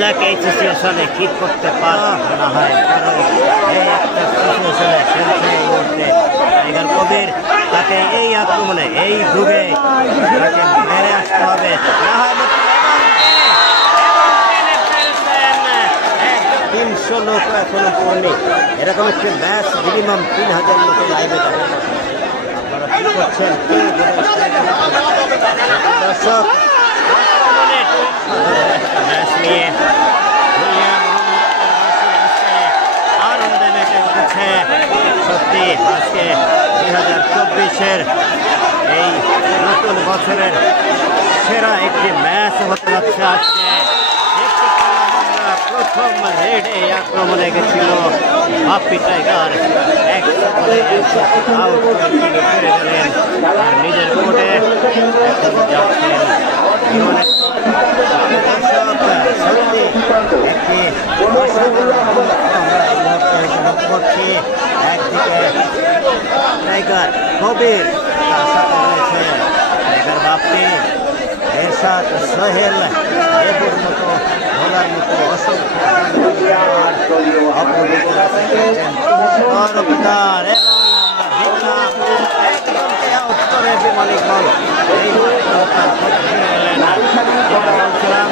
যাক এই সিচুয়েশনে কি করতে পারে না হয়। এই একটা সিচুয়েশনে খেলছে এই মুহূর্তে টাইগার কবির। তাকে এই আক্রমণে এই যুগে তাকে মেরে আসতে হবে, না হয় 300 লোক এখনো পড়েনি। এরকম একটি ম্যাচ মিনিমাম 3000 লোকের লাইভে আপনারা কি করছেন দর্শক? ম্যাচ নিয়ে আনন্দে মেতে উঠেছে সত্যি। আজকে 2024-এর এই নতুন বছরের সেরা একটি ম্যাচ হতে যাচ্ছে। আজকে প্রথম রেডে আক্রমণে গেছিল বাপ্পি টাইগার, 100 বলে 100 আউট করে তিনি ফিরে গেলেন আর নিজের কোর্টে এখন যাচ্ছেন। সত্যি একটি করছি। একদিকে টাইগার কবির, তার সাথে রয়েছে টাইগার বাপ্পি, এরশাদ, সোহেল, লেবুর মতো ভোলার মতো অসংখ্য উত্তরে বিমানিক বল এই বলছিলাম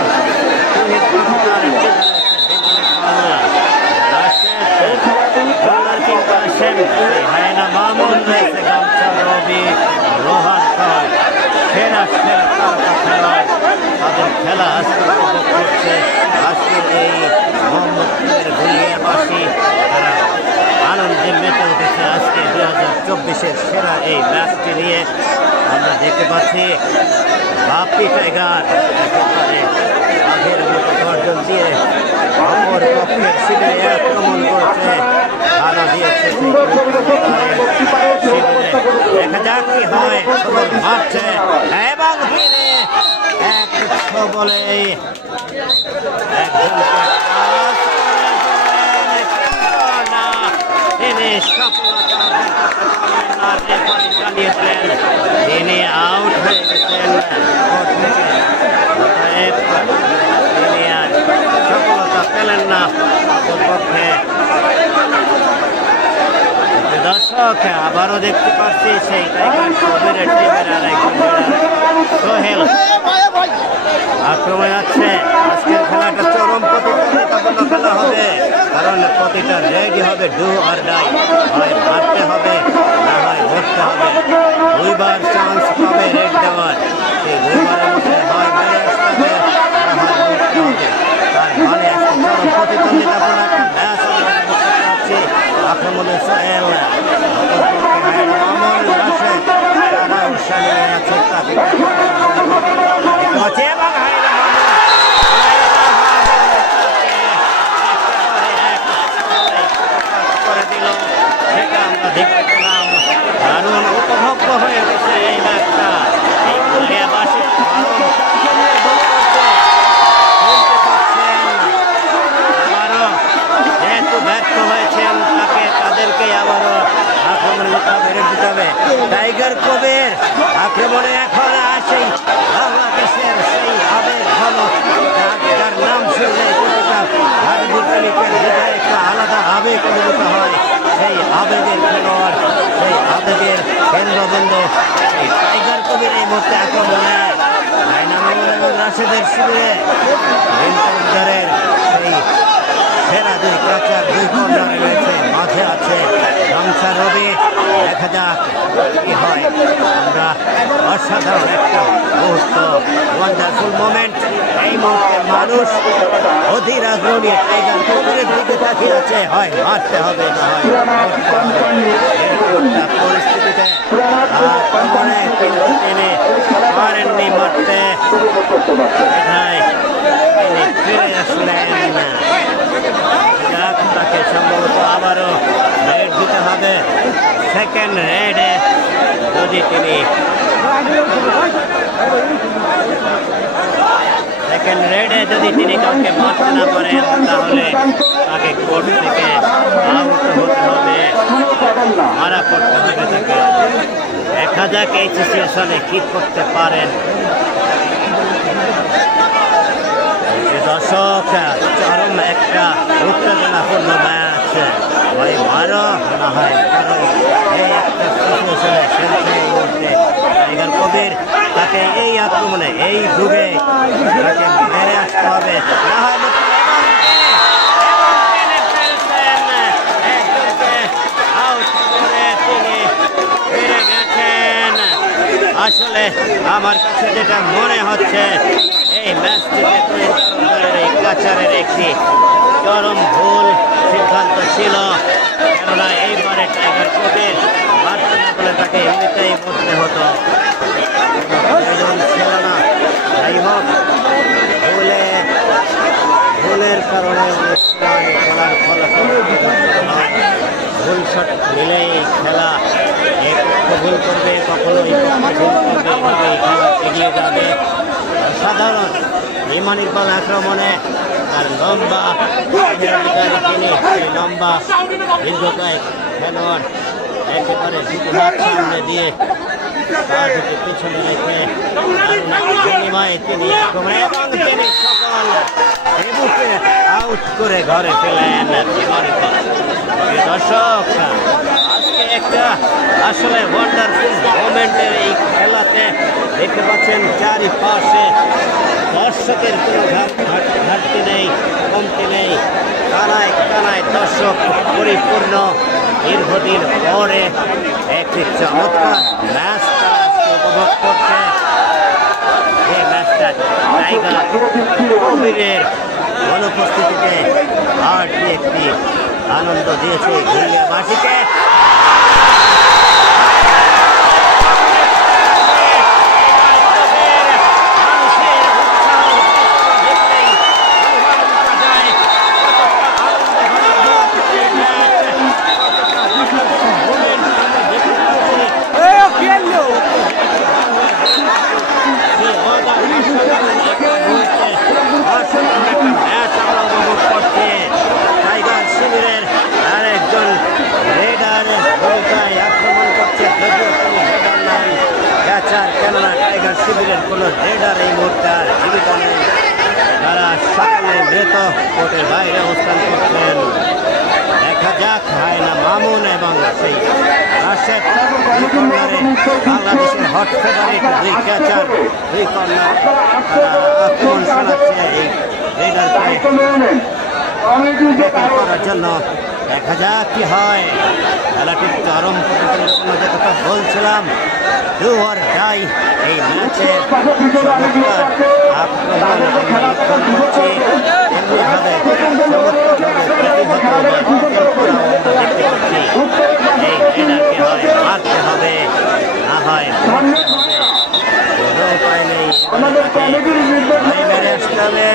হায়না মামুন রয়েছে, গামছা, রবি, রোহান খান, সেরা সেরা তারকা খেলোয়াড় তাদের খেলা আজকে উপভোগ করছে। আজকের এই মোহাম্মদপুরের ভুলিয়াবাসী তারা আনন্দে মেতে উঠেছে আজকে 2024-এর সেরা এই ম্যাচটি নিয়ে। আমরা দেখতে পাচ্ছি বাপ্পি টাইগার একেবারে আগের মতো গর্জন দিয়ে অপর পক্ষের শিবিরে আক্রমণ করছে, হারা দিয়েছে। দেখা যাক কি হয়। সবল মারছে এবং বলে তিনি সফলতা জানিয়েছিলেন, তিনি আউট হয়ে গেছেন। তিনি আর সফলতা পেলেন না পক্ষে। দর্শক আবারও দেখতে পাচ্ছি সেই টাইগার কবিরের টিমের আরেকজন সোহেল আক্রমণে যাচ্ছে। আজকের খেলাটা চরম প্রতিযোগিতাপূর্ণ খেলা হবে, কারণ প্রতিটা রেডি হবে ডু আর ডাই, হয় মারতে হবে না হয় ধরতে হবে। দুইবার চান্স পাবে রেড দেওয়ার, সেই দুইবারের মধ্যে হয় মেরে আসতে হবে না হয় ধরতে হবে। তার মানে আজকে চরম প্রতিদ্বন্দ্বিতাপূর্ণ একটা ম্যাচ আমরা করতে পারছি। আক্রমণে সোহেল, মামুন, রাশেদ, তারা উৎসাহ নিয়ে আছে তাকে দারুণ উপভোগ্য হয়ে গেছে এই ম্যাচটা। এই ভুলিয়াবাসী আবারও যেহেতু ব্যর্থ হয়েছেন তাদেরকে আবারও আক্রমণে বেড়ে দিতে হবে। টাইগার কবির আক্রমণে এখন আসেই বাংলাদেশের সেই আবেগ ঘনক, যার নাম শুনলে প্রতিটা হার্দিকের হৃদয়ে একটা আলাদা আবেগ অনুভূত হয়। সেই আবেগের খেলোয়াড়, সেই আবেগের কেন্দ্রবিন্দু এই টাইগার কবির এই মুহূর্তে আক্রমণে এবং রাশেদের শিবিরে ইন্টারভিউরের সেই সেরা দুই ক্যাচার দুই কর্নারে রয়েছে, মাঝে আছে গামছা রবি। দেখা যাক কি হয়। আমরা অসাধারণ একটা মুহূর্ত, ওয়ান্ডারফুল মোমেন্ট। এই মুহূর্তে মানুষ অধীর আগ্রহী টাইগার কবিরের দিকে তাকিয়ে আছে, হয় মারতে হবে না হয় পরিস্থিতিতে আক্রমণে কিন্তু তিনি পারেননি মারতে, তিনি ফিরে আসলেন। তাকে সম্ভবত আবারও রেড দিতে হবে, সেকেন্ড রেডে যদি তিনি কাউকে মারতে না পারেন তাহলে তাকে কোর্ট থেকে আউট হতে হবে, মারা পড়তে হবে তাকে। দেখা যাক এই সিচুয়েশনে কি করতে পারেন দর্শক। আরো না হয় আরো এই একটা সিচুয়েশনে খেলছে এই মুহূর্তে টাইগার কবির। তাকে এই আক্রমণে এই যুগে তাকে মেরে আসতে হবে, না হয় আসলে আমার কাছে যেটা মনে হচ্ছে এই ম্যাচটিতে এই কাচারের একটি চরম ভুল সিদ্ধান্ত ছিল। কেননা এইবারে টাইগার কবির মারতে না বলে তাকে এমনিতেই মরতে হতো, ছিল না। যাই হোক, ভুলের কারণে খেলার ফলাফল ভুল শট মিলেই খেলা এক ভুল করবে, কখনো খেলা এগিয়ে যাবে। সাধারণ ইমান ইকবাল আক্রমণে তার লম্বা লম্বা দীর্ঘকায় খেলোয়াড় একেবারে দুটি হাত সামনে দিয়ে পা দুটি পিছনে রেখে বিনিময়ে তিনি আক্রমণে এবং তিনি সফল আউট করে ঘরে ফেলেন ইমান ইকবাল। দর্শক, আজকে একটা আসলে ওয়ান্ডারফুল মোমেন্টের এই খেলাতে দেখতে পাচ্ছেন চারিপাশে দর্শকের কোনো ঘাটতি নেই, কমতি নেই, কানায় কানায় দর্শক পরিপূর্ণ। দীর্ঘদিন পরে একটি চমৎকার ম্যাচ তারা উপভোগ করছে। এই ম্যাচটা টাইগার কবিরের অনুপস্থিতিতে আরটি একটি আনন্দ দিয়েছে ঘুরিয়াবাসীকে। কেননা টাইগার শিবিরের কোনো রেডার এই মুহূর্তে আর জীবিত নেই, তারা সকলে মৃত কোর্টের বাইরে অবস্থান করছেন। দেখা যাক হায়না মামুন এবং সেই রাশেদ বাংলাদেশের হট ফেভারিট দুই ক্যাচার দুই কর্নার তারা আক্রমণ চালাচ্ছে এই রেডারকে করার জন্য। দেখা যাক কি হয়। খেলাটির চরম পর্যন্ত যেটা বলছিলাম, ডু অর ডাই এই ম্যাচে চমৎকার আক্রমণ লক্ষ্য করছি, এমনিভাবে দেখতে পাচ্ছি এই রেডারকে হয় মারতে হবে, না হয় কোনো উপায় নেই, মেরে আসতে হবে,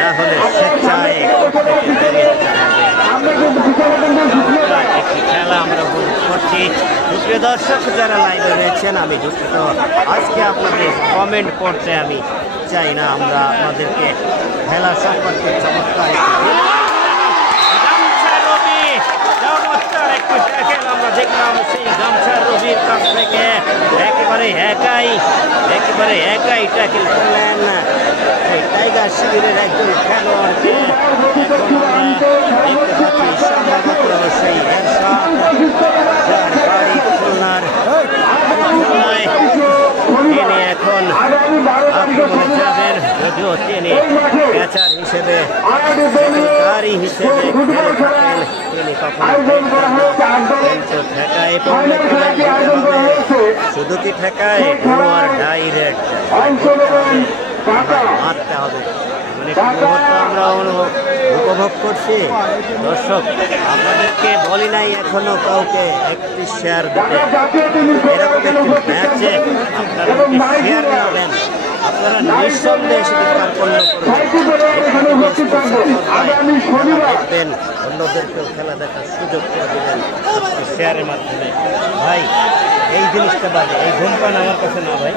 না হলে স্বেচ্ছায় একটি খেলা আমরা উপভোগ করছি। প্রিয় দর্শক যারা লাইভে রয়েছেন, আমি দুঃখিত আজকে আপনাদের কমেন্ট করতে আমি চাই না। আমরা আপনাদেরকে খেলা সম্পর্কে চমৎকার একটু ট্যাকেল আমরা দেখলাম সেই গামছা রবির কাছ থেকে একেবারে একাই ট্যাকেল করলেন সেই টাইগার শিবিরের একজন খেলোয়াড়কে। দেখতে পাচ্ছি সম্ভবত সেই বাড়ি খুলনায় তিনি এখন আক্রমণে যাবেন, যদিও তিনি ক্যাচার হিসেবে তারই হিসেবে খেলে থাকেন, তিনি কখনো ঠেকায় শুধু কি ঠেকায় ডুয়ার ডাইরেক্ট মারতে হবে। আমরা উপভোগ করছি। দর্শক, আপনাদেরকে বলি নাই এখনো কাউকে একটি শেয়ার দিতে। এরকম একটি ম্যাচে আপনারা শেয়ার নেবেন, আপনারা নিঃসন্দেহে সেটি কার্পণ্য দেখবেন, অন্যদেরকেও খেলা দেখার সুযোগ করে দেবেন শেয়ারের মাধ্যমে। ভাই এই জিনিসটা বাজে, এই ধূমপান আমার কাছে না ভাই।